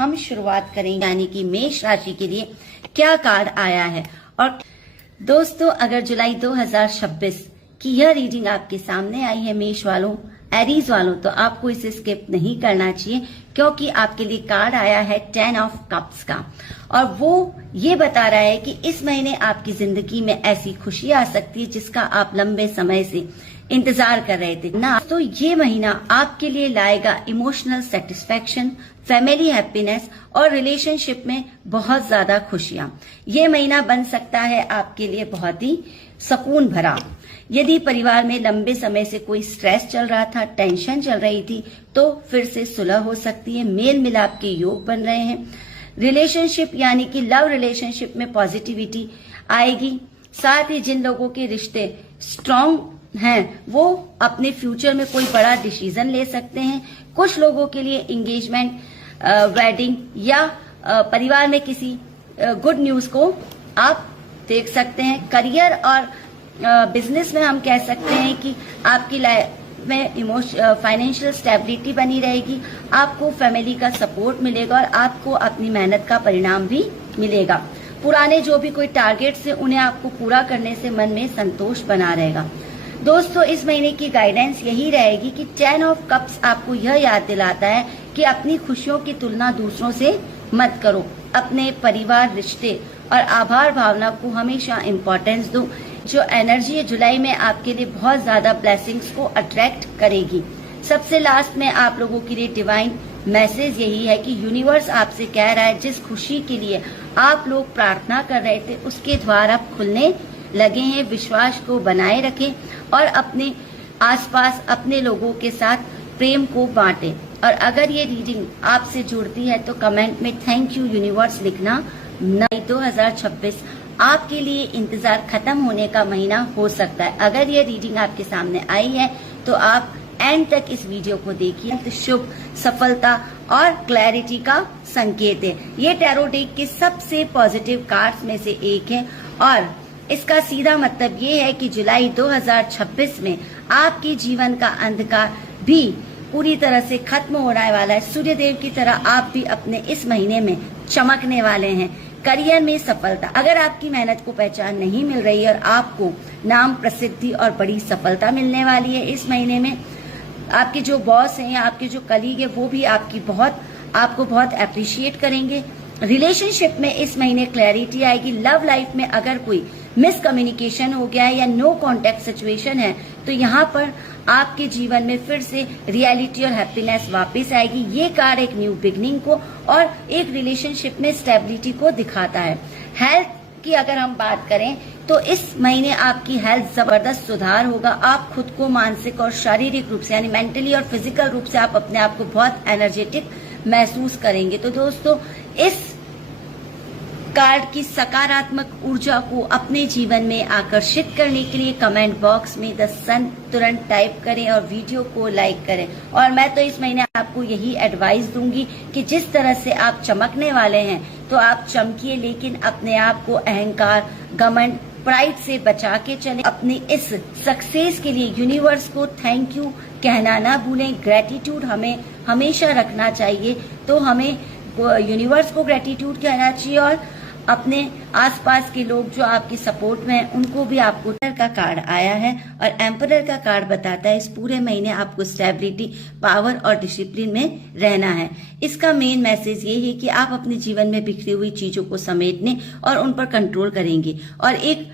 हम शुरुआत करेंगे यानी कि मेष राशि के लिए क्या कार्ड आया है। और दोस्तों, अगर जुलाई 2026 की यह रीडिंग आपके सामने आई है मेष वालों, एरीज वालों, तो आपको इसे स्किप नहीं करना चाहिए, क्योंकि आपके लिए कार्ड आया है 10 ऑफ कप्स का। और वो ये बता रहा है कि इस महीने आपकी जिंदगी में ऐसी खुशी आ सकती है जिसका आप लंबे समय से इंतजार कर रहे थे ना। तो ये महीना आपके लिए लाएगा इमोशनल सेटिस्फैक्शन, फैमिली हैप्पीनेस और रिलेशनशिप में बहुत ज्यादा खुशियां। ये महीना बन सकता है आपके लिए बहुत ही सुकून भरा। यदि परिवार में लंबे समय से कोई स्ट्रेस चल रहा था, टेंशन चल रही थी, तो फिर से सुलह हो सकती है। मेल मिलाप के योग बन रहे हैं। रिलेशनशिप यानी कि लव रिलेशनशिप में पॉजिटिविटी आएगी। साथ ही जिन लोगों के रिश्ते स्ट्रांग हैं वो अपने फ्यूचर में कोई बड़ा डिसीजन ले सकते हैं। कुछ लोगों के लिए एंगेजमेंट, वेडिंग या परिवार में किसी गुड न्यूज को आप देख सकते हैं। करियर और बिजनेस में हम कह सकते हैं कि आपकी लाइफ में फाइनेंशियल स्टेबिलिटी बनी रहेगी। आपको फैमिली का सपोर्ट मिलेगा और आपको अपनी मेहनत का परिणाम भी मिलेगा। पुराने जो भी कोई टारगेट्स हैं उन्हें आपको पूरा करने से मन में संतोष बना रहेगा। दोस्तों, इस महीने की गाइडेंस यही रहेगी कि 10 ऑफ कप्स आपको यह याद दिलाता है कि अपनी खुशियों की तुलना दूसरों से मत करो। अपने परिवार, रिश्ते और आभार भावना को हमेशा इम्पोर्टेंस दो। जो एनर्जी है जुलाई में आपके लिए बहुत ज्यादा ब्लेसिंग्स को अट्रैक्ट करेगी। सबसे लास्ट में आप लोगों के लिए डिवाइन मैसेज यही है कि यूनिवर्स आपसे कह रहा है जिस खुशी के लिए आप लोग प्रार्थना कर रहे थे उसके द्वार अब खुलने लगे हैं। विश्वास को बनाए रखें और अपने आसपास अपने लोगों के साथ प्रेम को बांटें। और अगर ये रीडिंग आपसे जुड़ती है तो कमेंट में थैंक यू यूनिवर्स लिखना। 2026 आपके लिए इंतजार खत्म होने का महीना हो सकता है। अगर ये रीडिंग आपके सामने आई है तो आप एंड तक इस वीडियो को देखिए। तो शुभ सफलता और क्लैरिटी का संकेत है। ये टैरो डेक के सबसे पॉजिटिव कार्ड्स में से एक है और इसका सीधा मतलब ये है कि जुलाई 2026 में आपके जीवन का अंधकार भी पूरी तरह से खत्म होने वाला है। सूर्यदेव की तरह आप भी अपने इस महीने में चमकने वाले हैं। करियर में सफलता, अगर आपकी मेहनत को पहचान नहीं मिल रही है और आपको नाम, प्रसिद्धि और बड़ी सफलता मिलने वाली है इस महीने में। आपके जो बॉस हैं या आपके जो कलीग है वो भी आपको बहुत अप्रिशिएट करेंगे। रिलेशनशिप में इस महीने क्लैरिटी आएगी। लव लाइफ में अगर कोई मिसकम्युनिकेशन हो गया है या नो कॉन्टेक्ट सिचुएशन है तो यहाँ पर आपके जीवन में फिर से रियलिटी और हैप्पीनेस वापस आएगी। ये कार्ड एक न्यू बिगनिंग को और एक रिलेशनशिप में स्टेबिलिटी को दिखाता है। हेल्थ की अगर हम बात करें तो इस महीने आपकी हेल्थ जबरदस्त सुधार होगा। आप खुद को मानसिक और शारीरिक रूप से यानी मेंटली और फिजिकल रूप से आप अपने आप को बहुत एनर्जेटिक महसूस करेंगे। तो दोस्तों, इस कार्ड की सकारात्मक ऊर्जा को अपने जीवन में आकर्षित करने के लिए कमेंट बॉक्स में द सन तुरंत टाइप करें और वीडियो को लाइक करें। और मैं तो इस महीने आपको यही एडवाइस दूंगी कि जिस तरह से आप चमकने वाले हैं तो आप चमकिए, लेकिन अपने आप को अहंकार, घमंड, प्राइड से बचा के चलें। अपनी इस सक्सेस के लिए यूनिवर्स को थैंक यू कहना ना भूलें। ग्रेटिट्यूड हमें हमेशा रखना चाहिए। तो हमें यूनिवर्स को ग्रेटिट्यूड कहना चाहिए और अपने आसपास के लोग जो आपकी सपोर्ट में हैं उनको भी आपको का कार्ड आया है। और एम्परर का कार्ड बताता है इस पूरे महीने आपको स्टेबिलिटी, पावर और डिसिप्लिन में रहना है। इसका मेन मैसेज ये है कि आप अपने जीवन में बिखरी हुई चीजों को समेटने और उन पर कंट्रोल करेंगे और एक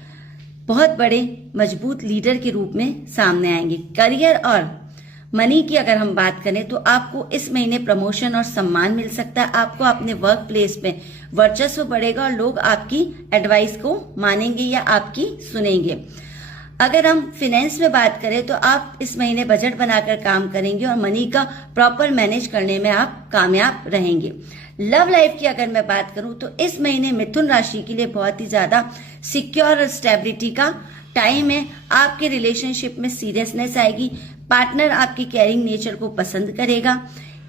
बहुत बड़े मजबूत लीडर के रूप में सामने आएंगे। करियर और मनी की अगर हम बात करें तो आपको इस महीने प्रमोशन और सम्मान मिल सकता है। आपको अपने वर्क प्लेस में वर्चस्व बढ़ेगा और लोग आपकी एडवाइस को मानेंगे या आपकी सुनेंगे। अगर हम फाइनेंस में बात करें तो आप इस महीने बजट बनाकर काम करेंगे और मनी का प्रॉपर मैनेज करने में आप कामयाब रहेंगे। लव लाइफ की अगर मैं बात करूं तो इस महीने मिथुन राशि के लिए बहुत ही ज्यादा सिक्योर और स्टेबिलिटी का टाइम है। आपके रिलेशनशिप में सीरियसनेस आएगी। पार्टनर आपकी केयरिंग नेचर को पसंद करेगा।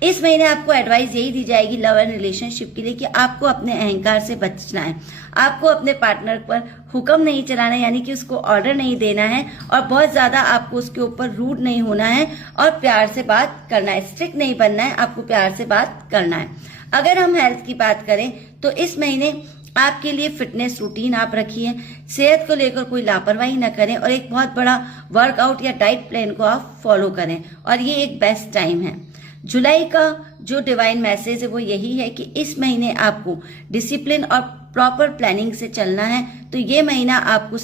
इस महीने आपको एडवाइस यही दी जाएगी लव एंड रिलेशनशिप के लिए कि आपको अपने अहंकार से बचना है। आपको अपने पार्टनर पर हुक्म नहीं चलाना है, यानी कि उसको ऑर्डर नहीं देना है और बहुत ज्यादा आपको उसके ऊपर रूड नहीं होना है और प्यार से बात करना है। स्ट्रिक्ट नहीं बनना है, आपको प्यार से बात करना है। अगर हम हेल्थ की बात करें तो इस महीने आपके लिए फिटनेस रूटीन आप रखिए, सेहत को लेकर कोई लापरवाही न करें और एक बहुत बड़ा वर्कआउट या डाइट प्लान को आप फॉलो करें, और ये एक बेस्ट टाइम है। जुलाई का जो डिवाइन मैसेज है वो यही है कि इस महीने आपको डिसिप्लिन और प्रॉपर प्लानिंग से चलना है, तो ये महीना आपके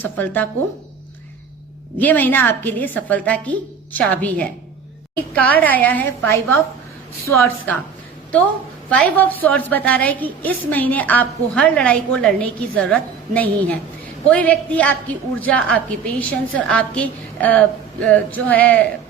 लिए सफलता की चाबी है। एक कार्ड आया है 5 ऑफ स्वॉर्ड्स का, तो 5 ऑफ स्वॉर्ड्स बता रहा है कि इस महीने आपको हर लड़ाई को लड़ने की जरूरत नहीं है। कोई व्यक्ति आपकी ऊर्जा, आपकी पेशेंस और आपके जो है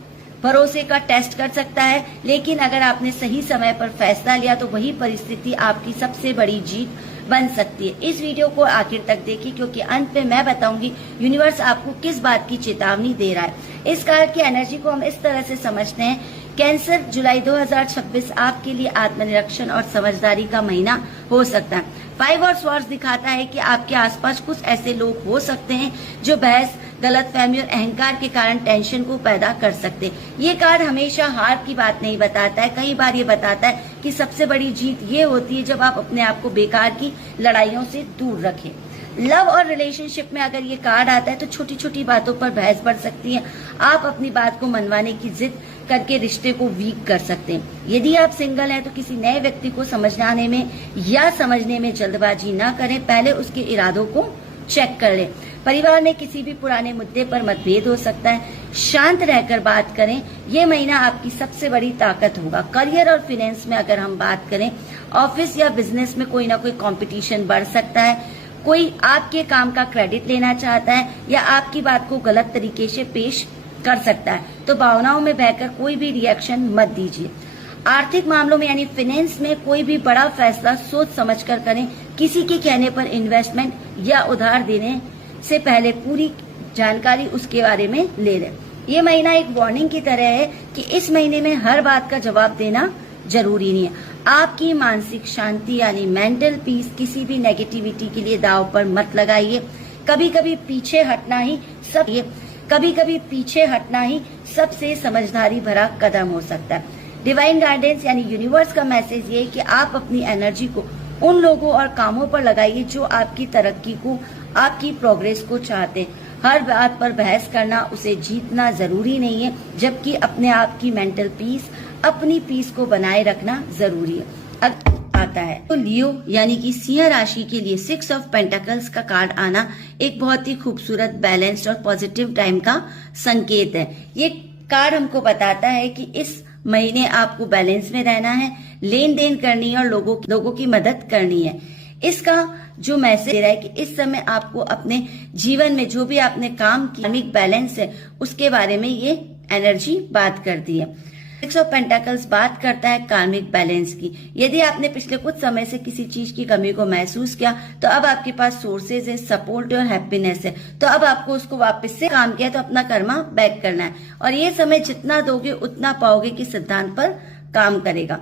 भरोसे का टेस्ट कर सकता है, लेकिन अगर आपने सही समय पर फैसला लिया तो वही परिस्थिति आपकी सबसे बड़ी जीत बन सकती है। इस वीडियो को आखिर तक देखिए, क्योंकि अंत में मैं बताऊंगी यूनिवर्स आपको किस बात की चेतावनी दे रहा है। इस कार्ड की एनर्जी को हम इस तरह से समझते हैं, कैंसर, जुलाई 2026 आपके लिए आत्मनिरीक्षण और समझदारी का महीना हो सकता है। 5 ऑफ स्वॉर्ड्स दिखाता है कि आपके आसपास कुछ ऐसे लोग हो सकते हैं जो बहस, गलतफहमी और अहंकार के कारण टेंशन को पैदा कर सकते हैं। ये कार्ड हमेशा हार की बात नहीं बताता है, कई बार ये बताता है कि सबसे बड़ी जीत ये होती है जब आप अपने आप को बेकार की लड़ाइयों से दूर रखें। लव और रिलेशनशिप में अगर ये कार्ड आता है तो छोटी छोटी बातों पर बहस बढ़ सकती है। आप अपनी बात को मनवाने की जिद करके रिश्ते को वीक कर सकते हैं। यदि आप सिंगल हैं तो किसी नए व्यक्ति को समझाने में या समझने में जल्दबाजी ना करें, पहले उसके इरादों को चेक कर लें। परिवार में किसी भी पुराने मुद्दे पर मतभेद हो सकता है, शांत रहकर बात करें, ये महीना आपकी सबसे बड़ी ताकत होगा। करियर और फाइनेंस में अगर हम बात करें, ऑफिस या बिजनेस में कोई ना कोई कंपटीशन बढ़ सकता है, कोई आपके काम का क्रेडिट लेना चाहता है या आपकी बात को गलत तरीके से पेश कर सकता है, तो भावनाओं में बहकर कोई भी रिएक्शन मत दीजिए। आर्थिक मामलों में यानी फाइनेंस में कोई भी बड़ा फैसला सोच समझकर करें, किसी के कहने पर इन्वेस्टमेंट या उधार देने से पहले पूरी जानकारी उसके बारे में ले लें। ये महीना एक वार्निंग की तरह है कि इस महीने में हर बात का जवाब देना जरूरी नहीं है। आपकी मानसिक शांति यानी मेंटल पीस किसी भी नेगेटिविटी के लिए दांव पर मत लगाइए। कभी कभी पीछे हटना ही सबसे समझदारी भरा कदम हो सकता है। डिवाइन गाइडेंस यानी यूनिवर्स का मैसेज ये है कि आप अपनी एनर्जी को उन लोगों और कामों पर लगाइए जो आपकी तरक्की को, आपकी प्रोग्रेस को चाहते हैं। हर बात पर बहस करना, उसे जीतना जरूरी नहीं है, जबकि अपने आप की मेंटल पीस, अपनी पीस को बनाए रखना जरूरी है। आता है तो लियो यानी कि सिंह राशि के लिए 6 ऑफ पेंटाकल्स का कार्ड आना एक बहुत ही खूबसूरत, बैलेंस्ड और पॉजिटिव टाइम का संकेत है। ये कार्ड हमको बताता है कि इस महीने आपको बैलेंस में रहना है, लेन देन करनी है और लोगों की मदद करनी है। इसका जो मैसेज दे रहा है कि इस समय आपको अपने जीवन में जो भी आपने काम किया, कार्मिक बैलेंस है, उसके बारे में ये एनर्जी बात करती है। 6 ऑफ पेंटाकल्स बात करता है कार्मिक बैलेंस की। यदि आपने पिछले कुछ समय से किसी चीज की कमी को महसूस किया तो अब आपके पास सोर्सेज है, सपोर्ट और हैप्पीनेस है, तो अब आपको उसको वापस से काम किया तो अपना कर्मा बैक करना है, और ये समय जितना दोगे उतना पाओगे कि सिद्धांत पर काम करेगा।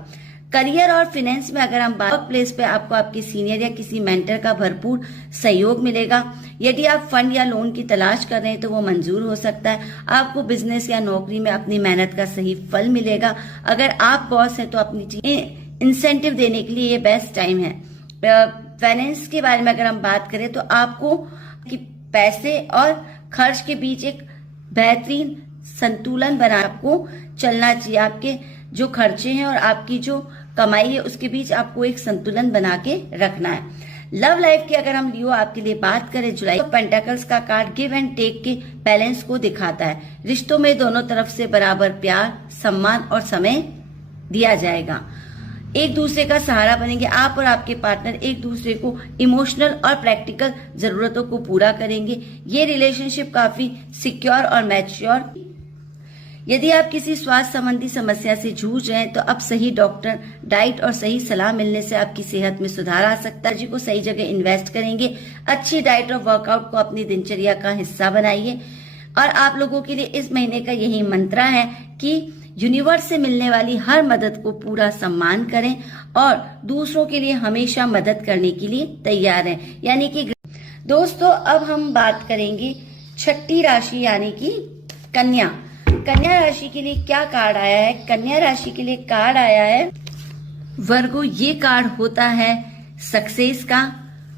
करियर और फाइनेंस में अगर हम वर्क प्लेस पे आपको आपके सीनियर या किसी मेंटर का भरपूर सहयोग मिलेगा। यदि आप फंड या लोन की तलाश कर रहे हैं तो वो मंजूर हो सकता है। आपको बिजनेस या नौकरी में अपनी मेहनत का सही फल मिलेगा। अगर आप बॉस हैं तो अपनी इंसेंटिव देने के लिए ये बेस्ट टाइम है। फाइनेंस के बारे में अगर हम बात करें तो आपको कि पैसे और खर्च के बीच एक बेहतरीन संतुलन बना आपको चलना चाहिए। आपके जो खर्चे हैं और आपकी जो कमाई है उसके बीच आपको एक संतुलन बना के रखना है। लव लाइफ की अगर हम लियो आपके लिए बात करें, जुलाई पेंटाकल्स का कार्ड गिव एंड टेक के बैलेंस को दिखाता है। रिश्तों में दोनों तरफ से बराबर प्यार, सम्मान और समय दिया जाएगा। एक दूसरे का सहारा बनेंगे। आप और आपके पार्टनर एक दूसरे को इमोशनल और प्रैक्टिकल जरूरतों को पूरा करेंगे। ये रिलेशनशिप काफी सिक्योर और मैच्योर। यदि आप किसी स्वास्थ्य संबंधी समस्या से जूझ रहे हैं तो अब सही डॉक्टर, डाइट और सही सलाह मिलने से आपकी सेहत में सुधार आ सकता है। जी को सही जगह इन्वेस्ट करेंगे। अच्छी डाइट और वर्कआउट को अपनी दिनचर्या का हिस्सा बनाइए। और आप लोगों के लिए इस महीने का यही मंत्र है कि यूनिवर्स से मिलने वाली हर मदद को पूरा सम्मान करें और दूसरों के लिए हमेशा मदद करने के लिए तैयार हैं। यानी कि दोस्तों अब हम बात करेंगे छठी राशि यानी कि कन्या राशि के लिए क्या कार्ड आया है। कन्या राशि के लिए कार्ड आया है वर्गो, ये कार्ड होता है सक्सेस का,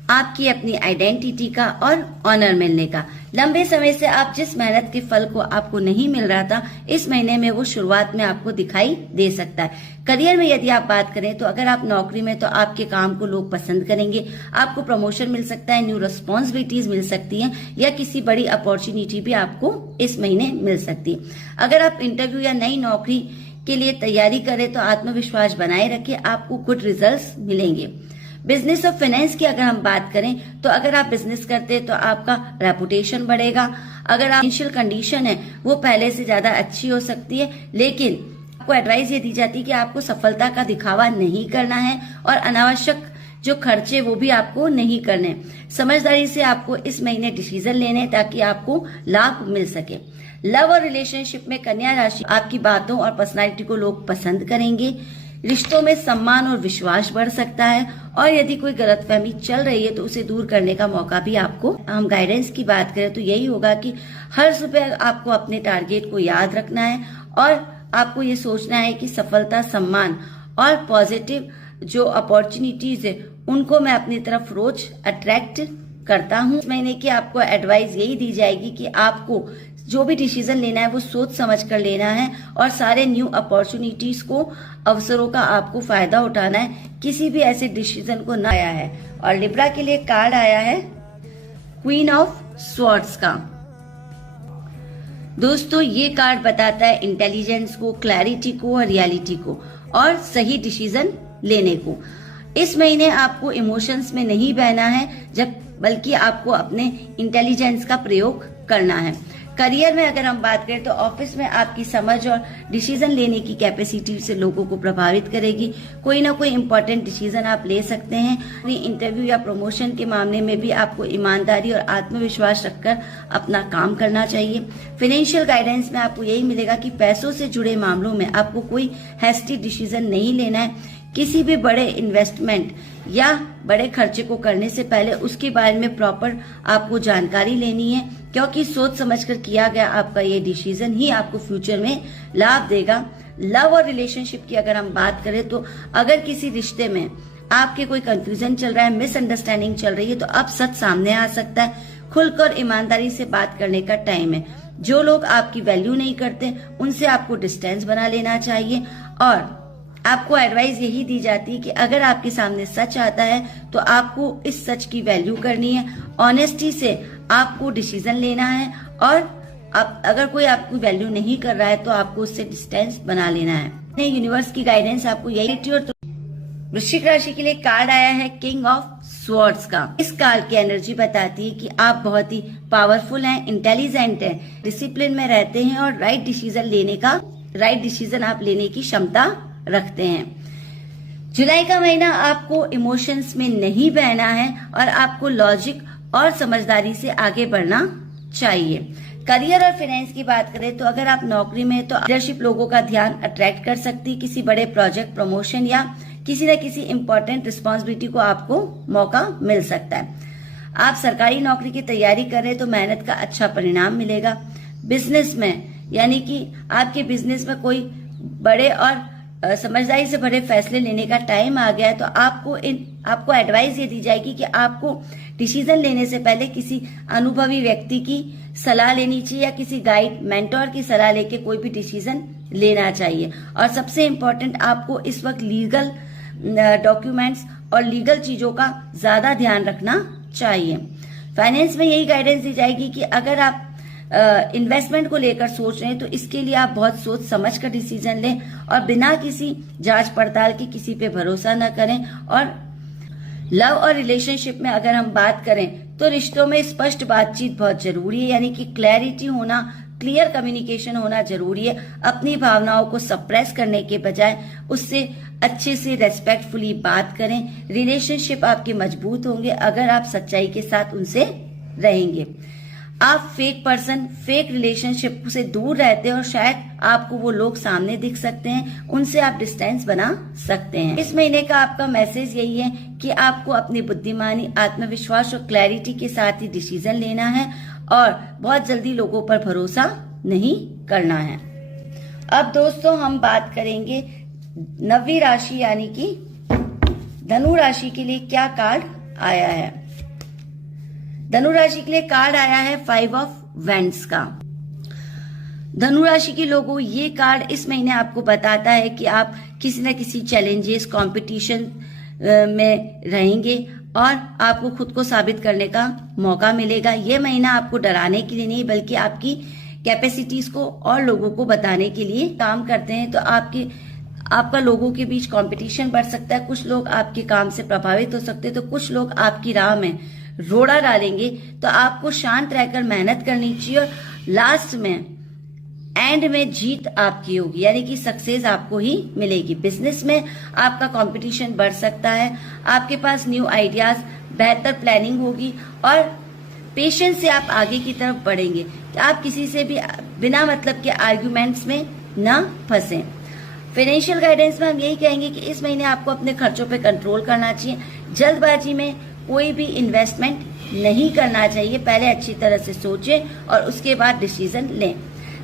आपकी अपनी आइडेंटिटी का और ऑनर मिलने का। लंबे समय से आप जिस मेहनत के फल को आपको नहीं मिल रहा था, इस महीने में वो शुरुआत में आपको दिखाई दे सकता है। करियर में यदि आप बात करें तो अगर आप नौकरी में, तो आपके काम को लोग पसंद करेंगे, आपको प्रमोशन मिल सकता है, न्यू रिस्पॉन्सिबिलिटीज मिल सकती हैं, या किसी बड़ी अपॉर्चुनिटी भी आपको इस महीने मिल सकती है। अगर आप इंटरव्यू या नई नौकरी के लिए तैयारी करें तो आत्मविश्वास बनाए रखें, आपको गुड रिजल्ट्स मिलेंगे। बिजनेस और फाइनेंस की अगर हम बात करें तो अगर आप बिजनेस करते हैं तो आपका रेपुटेशन बढ़ेगा। अगर फाइनेंशियल कंडीशन है वो पहले से ज्यादा अच्छी हो सकती है, लेकिन आपको एडवाइस ये दी जाती है कि आपको सफलता का दिखावा नहीं करना है और अनावश्यक जो खर्चे वो भी आपको नहीं करने। समझदारी से आपको इस महीने डिसीजन लेने ताकि आपको लाभ मिल सके। लव और रिलेशनशिप में कन्या राशि, आपकी बातों और पर्सनालिटी को लोग पसंद करेंगे। रिश्तों में सम्मान और विश्वास बढ़ सकता है, और यदि कोई गलतफहमी चल रही है तो उसे दूर करने का मौका भी आपको। हम गाइडेंस की बात करें तो यही होगा कि हर सुबह आपको अपने टारगेट को याद रखना है और आपको ये सोचना है कि सफलता, सम्मान और पॉजिटिव जो अपॉर्चुनिटीज है उनको मैं अपनी तरफ रोज अट्रैक्ट करता हूँ। इस महीने की आपको एडवाइस यही दी जाएगी कि आपको जो भी डिसीजन लेना है वो सोच समझ कर लेना है और सारे न्यू अपॉर्चुनिटीज को, अवसरों का आपको फायदा उठाना है, किसी भी ऐसे डिसीजन को न आया है। और लिब्रा के लिए कार्ड आया है क्वीन ऑफ स्वॉर्ड्स का। दोस्तों, ये कार्ड बताता है इंटेलिजेंस को, क्लैरिटी को और रियलिटी को, और सही डिसीजन लेने को। इस महीने आपको इमोशंस में नहीं बहना है, बल्कि आपको अपने इंटेलिजेंस का प्रयोग करना है। करियर में अगर हम बात करें तो ऑफिस में आपकी समझ और डिसीजन लेने की कैपेसिटी से लोगों को प्रभावित करेगी। कोई ना कोई इम्पोर्टेंट डिसीजन आप ले सकते हैं। अपनी इंटरव्यू या प्रमोशन के मामले में भी आपको ईमानदारी और आत्मविश्वास रखकर अपना काम करना चाहिए। फाइनेंशियल गाइडेंस में आपको यही मिलेगा कि पैसों से जुड़े मामलों में आपको कोई हैस्टी डिसीजन नहीं लेना है। किसी भी बड़े इन्वेस्टमेंट या बड़े खर्चे को करने से पहले उसके बारे में प्रॉपर आपको जानकारी लेनी है, क्योंकि सोच समझकर किया गया आपका ये डिसीजन ही आपको फ्यूचर में लाभ देगा। लव और रिलेशनशिप की अगर हम बात करें तो अगर किसी रिश्ते में आपके कोई कंफ्यूजन चल रहा है, मिसअंडरस्टैंडिंग चल रही है, तो अब सच सामने आ सकता है। खुलकर ईमानदारी से बात करने का टाइम है। जो लोग आपकी वैल्यू नहीं करते उनसे आपको डिस्टेंस बना लेना चाहिए। और आपको एडवाइस यही दी जाती है कि अगर आपके सामने सच आता है तो आपको इस सच की वैल्यू करनी है, ऑनेस्टी से आपको डिसीजन लेना है, और अगर कोई आपकी वैल्यू नहीं कर रहा है तो आपको उससे डिस्टेंस बना लेना है। यूनिवर्स की गाइडेंस आपको यही। और वृश्चिक राशि के लिए कार्ड आया है किंग ऑफ स्वॉर्ड्स का। इस कार्ड की एनर्जी बताती है कि आप बहुत ही पावरफुल हैं, इंटेलिजेंट हैं, डिसिप्लिन में रहते हैं और राइट डिसीजन आप लेने की क्षमता रखते हैं। जुलाई का महीना आपको इमोशंस में नहीं बहना है और आपको लॉजिक और समझदारी से आगे बढ़ना चाहिए। करियर और फाइनेंस की बात करें तो अगर आप नौकरी में हैं तो लीडरशिप लोगों का ध्यान अट्रैक्ट कर सकती है। किसी बड़े प्रोजेक्ट, प्रमोशन या किसी न किसी इम्पोर्टेंट रिस्पॉन्सिबिलिटी को आपको मौका मिल सकता है। आप सरकारी नौकरी की तैयारी कर रहे हैं तो मेहनत का अच्छा परिणाम मिलेगा। बिजनेस में, यानी कि आपके बिजनेस में कोई बड़े और समझदारी से बड़े फैसले लेने का टाइम आ गया है, तो आपको एडवाइस ये दी जाएगी कि आपको डिसीजन लेने से पहले किसी अनुभवी व्यक्ति की सलाह लेनी चाहिए या किसी गाइड, मेंटोर की सलाह लेके कोई भी डिसीजन लेना चाहिए। और सबसे इम्पोर्टेंट, आपको इस वक्त लीगल डॉक्यूमेंट्स और लीगल चीजों का ज्यादा ध्यान रखना चाहिए। फाइनेंस में यही गाइडेंस दी जाएगी कि अगर आप इन्वेस्टमेंट को लेकर सोच रहे हैं तो इसके लिए आप बहुत सोच समझ कर डिसीजन लें और बिना किसी जांच पड़ताल के किसी पे भरोसा न करें। और लव और रिलेशनशिप में अगर हम बात करें तो रिश्तों में स्पष्ट बातचीत बहुत जरूरी है, यानी कि क्लैरिटी होना, क्लियर कम्युनिकेशन होना जरूरी है। अपनी भावनाओं को सप्रेस करने के बजाय उससे अच्छे से रेस्पेक्टफुली बात करें। रिलेशनशिप आपके मजबूत होंगे अगर आप सच्चाई के साथ उनसे रहेंगे। आप फेक पर्सन, फेक रिलेशनशिप से दूर रहते हैं और शायद आपको वो लोग सामने दिख सकते हैं, उनसे आप डिस्टेंस बना सकते हैं। इस महीने का आपका मैसेज यही है कि आपको अपनी बुद्धिमानी, आत्मविश्वास और क्लैरिटी के साथ ही डिसीजन लेना है और बहुत जल्दी लोगों पर भरोसा नहीं करना है। अब दोस्तों हम बात करेंगे नवी राशि यानी कि धनु राशि के लिए क्या कार्ड आया है? धनु राशि के लिए कार्ड आया है 5 ऑफ वैंड्स का। धनु राशि के लोगों, ये कार्ड इस महीने आपको बताता है कि आप किसी न किसी चैलेंजेस, कंपटीशन में रहेंगे और आपको खुद को साबित करने का मौका मिलेगा। ये महीना आपको डराने के लिए नहीं बल्कि आपकी कैपेसिटीज को और लोगों को बताने के लिए काम करते हैं। तो आपका लोगों के बीच कंपटीशन बढ़ सकता है। कुछ लोग आपके काम से प्रभावित हो सकते हैं, तो कुछ लोग आपकी राह में रोड़ा डालेंगे। तो आपको शांत रहकर मेहनत करनी चाहिए और लास्ट में एंड में जीत आपकी होगी, यानी कि सक्सेस आपको ही मिलेगी। बिजनेस में आपका कंपटीशन बढ़ सकता है, आपके पास न्यू आइडियाज, बेहतर प्लानिंग होगी और पेशेंस से आप आगे की तरफ बढ़ेंगे। आप किसी से भी बिना मतलब के आर्ग्यूमेंट्स में ना फंसे। फाइनेंशियल गाइडेंस में हम यही कहेंगे कि इस महीने आपको अपने खर्चों पे कंट्रोल करना चाहिए। जल्दबाजी में कोई भी इन्वेस्टमेंट नहीं करना चाहिए। पहले अच्छी तरह से सोचें और उसके बाद डिसीजन लें।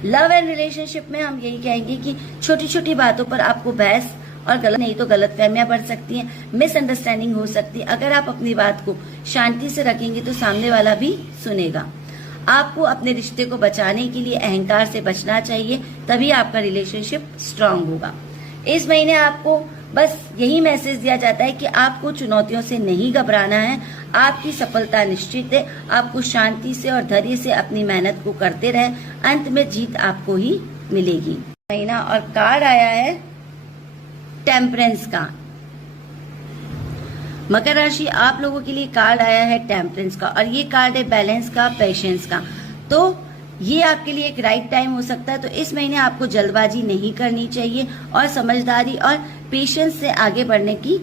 लव एंड रिलेशनशिप में हम यही कहेंगे कि छोटी छोटी बातों पर आपको बहस और गलतफहमियां बढ़ सकती हैं, मिसअंडरस्टैंडिंग हो सकती है। अगर आप अपनी बात को शांति से रखेंगे तो सामने वाला भी सुनेगा। आपको अपने रिश्ते को बचाने के लिए अहंकार से बचना चाहिए, तभी आपका रिलेशनशिप स्ट्रांग होगा। इस महीने आपको बस यही मैसेज दिया जाता है कि आपको चुनौतियों से नहीं घबराना है, आपकी सफलता निश्चित है। आपको शांति से और धैर्य से अपनी मेहनत को करते रहे, अंत में जीत आपको ही मिलेगी। महीना और कार्ड आया है टेम्परेंस का। मकर राशि, आप लोगों के लिए कार्ड आया है टेम्परेंस का और ये कार्ड है बैलेंस का, पेशेंस का। तो ये आपके लिए एक राइट टाइम हो सकता है। तो इस महीने आपको जल्दबाजी नहीं करनी चाहिए और समझदारी और पेशेंस से आगे बढ़ने की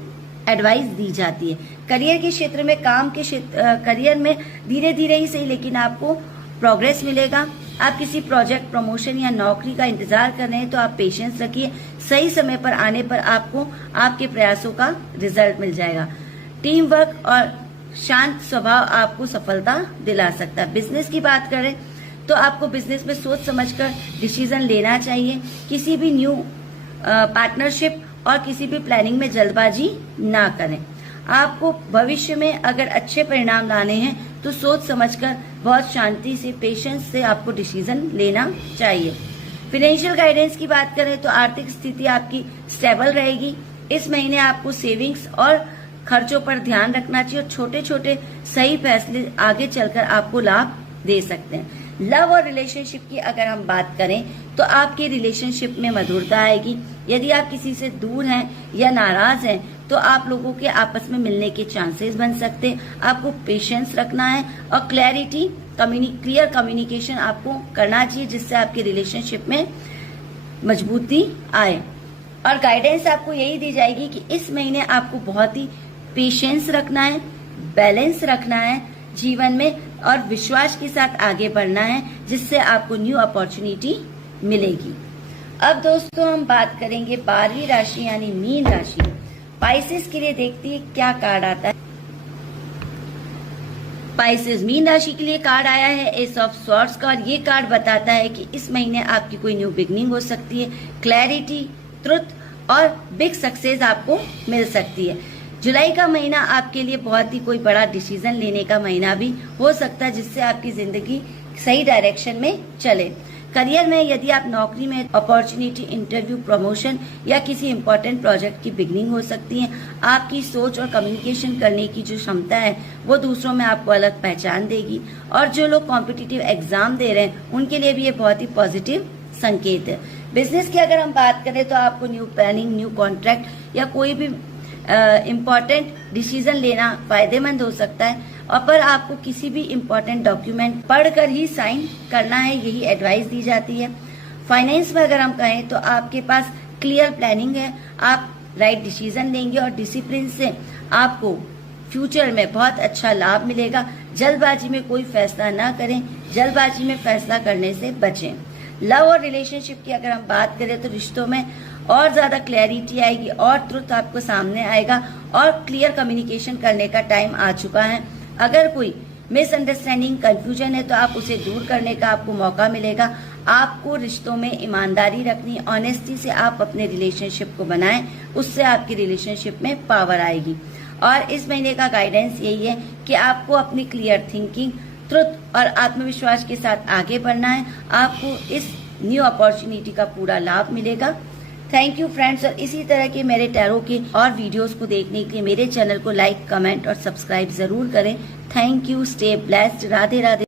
एडवाइस दी जाती है। करियर के क्षेत्र में, करियर में धीरे धीरे ही सही लेकिन आपको प्रोग्रेस मिलेगा। आप किसी प्रोजेक्ट, प्रमोशन या नौकरी का इंतजार कर रहे हैं तो आप पेशेंस रखिए। सही समय पर आने पर आपको आपके प्रयासों का रिजल्ट मिल जाएगा। टीम वर्क और शांत स्वभाव आपको सफलता दिला सकता है। बिजनेस की बात करें तो आपको बिजनेस में सोच समझकर डिसीजन लेना चाहिए। किसी भी न्यू पार्टनरशिप और किसी भी प्लानिंग में जल्दबाजी ना करें। आपको भविष्य में अगर अच्छे परिणाम लाने हैं तो सोच समझकर बहुत शांति से, पेशेंस से आपको डिसीजन लेना चाहिए। फाइनेंशियल गाइडेंस की बात करें तो आर्थिक स्थिति आपकी स्टेबल रहेगी। इस महीने आपको सेविंग्स और खर्चों पर ध्यान रखना चाहिए और छोटे छोटे सही फैसले आगे चलकर आपको लाभ दे सकते हैं। लव और रिलेशनशिप की अगर हम बात करें तो आपके रिलेशनशिप में मधुरता आएगी। यदि आप किसी से दूर हैं या नाराज हैं तो आप लोगों के आपस में मिलने के चांसेस बन सकते हैं। आपको पेशेंस रखना है और क्लियर कम्युनिकेशन आपको करना चाहिए, जिससे आपके रिलेशनशिप में मजबूती आए। और गाइडेंस आपको यही दी जाएगी कि इस महीने आपको बहुत ही पेशेंस रखना है, बैलेंस रखना है जीवन में और विश्वास के साथ आगे बढ़ना है, जिससे आपको न्यू अपॉर्चुनिटी मिलेगी। अब दोस्तों हम बात करेंगे 12वीं राशि यानी मीन राशि। पाइसेस के लिए देखती है क्या कार्ड आता है। पाइसेस, मीन राशि के लिए कार्ड आया है एस ऑफ स्वॉर्ड्स का और ये कार्ड बताता है कि इस महीने आपकी कोई न्यू बिगनिंग हो सकती है। क्लैरिटी, ट्रुथ और बिग सक्सेस आपको मिल सकती है। जुलाई का महीना आपके लिए बहुत ही कोई बड़ा डिसीजन लेने का महीना भी हो सकता है, जिससे आपकी जिंदगी सही डायरेक्शन में चले। करियर में यदि आप नौकरी में, अपॉर्चुनिटी, इंटरव्यू, प्रमोशन या किसी इंपॉर्टेंट प्रोजेक्ट की बिगनिंग हो सकती है। आपकी सोच और कम्युनिकेशन करने की जो क्षमता है वो दूसरों में आपको अलग पहचान देगी। और जो लोग कॉम्पिटिटिव एग्जाम दे रहे हैं उनके लिए भी ये बहुत ही पॉजिटिव संकेत है। बिजनेस की अगर हम बात करें तो आपको न्यू प्लानिंग, न्यू कॉन्ट्रैक्ट या कोई भी इम्पोर्टेंट डिसीजन लेना फायदेमंद हो सकता है। और पर आपको किसी भी इम्पोर्टेंट डॉक्यूमेंट पढ़कर ही साइन करना है, यही एडवाइस दी जाती है। फाइनेंस में अगर हम कहें तो आपके पास क्लियर प्लानिंग है, आप राइट डिसीजन लेंगे और डिसिप्लिन से आपको फ्यूचर में बहुत अच्छा लाभ मिलेगा। जल्दबाजी में कोई फैसला ना करें, जल्दबाजी में फैसला करने से बचें। लव और रिलेशनशिप की अगर हम बात करें तो रिश्तों में और ज्यादा क्लैरिटी आएगी और ट्रुथ आपको सामने आएगा और क्लियर कम्युनिकेशन करने का टाइम आ चुका है। अगर कोई मिसअंडरस्टैंडिंग, कंफ्यूजन है तो आप उसे दूर करने का आपको मौका मिलेगा। आपको रिश्तों में ईमानदारी रखनी, ऑनेस्टी से आप अपने रिलेशनशिप को बनाएं, उससे आपकी रिलेशनशिप में पावर आएगी। और इस महीने का गाइडेंस यही है कि आपको अपनी क्लियर थिंकिंग, ट्रुथ और आत्मविश्वास के साथ आगे बढ़ना है। आपको इस न्यू अपॉर्चुनिटी का पूरा लाभ मिलेगा। Thank you friends. और इसी तरह के मेरे टैरो के और वीडियोस को देखने के लिए मेरे चैनल को लाइक, कमेंट और सब्सक्राइब जरूर करें। Thank you. Stay blessed. Radhe Radhe.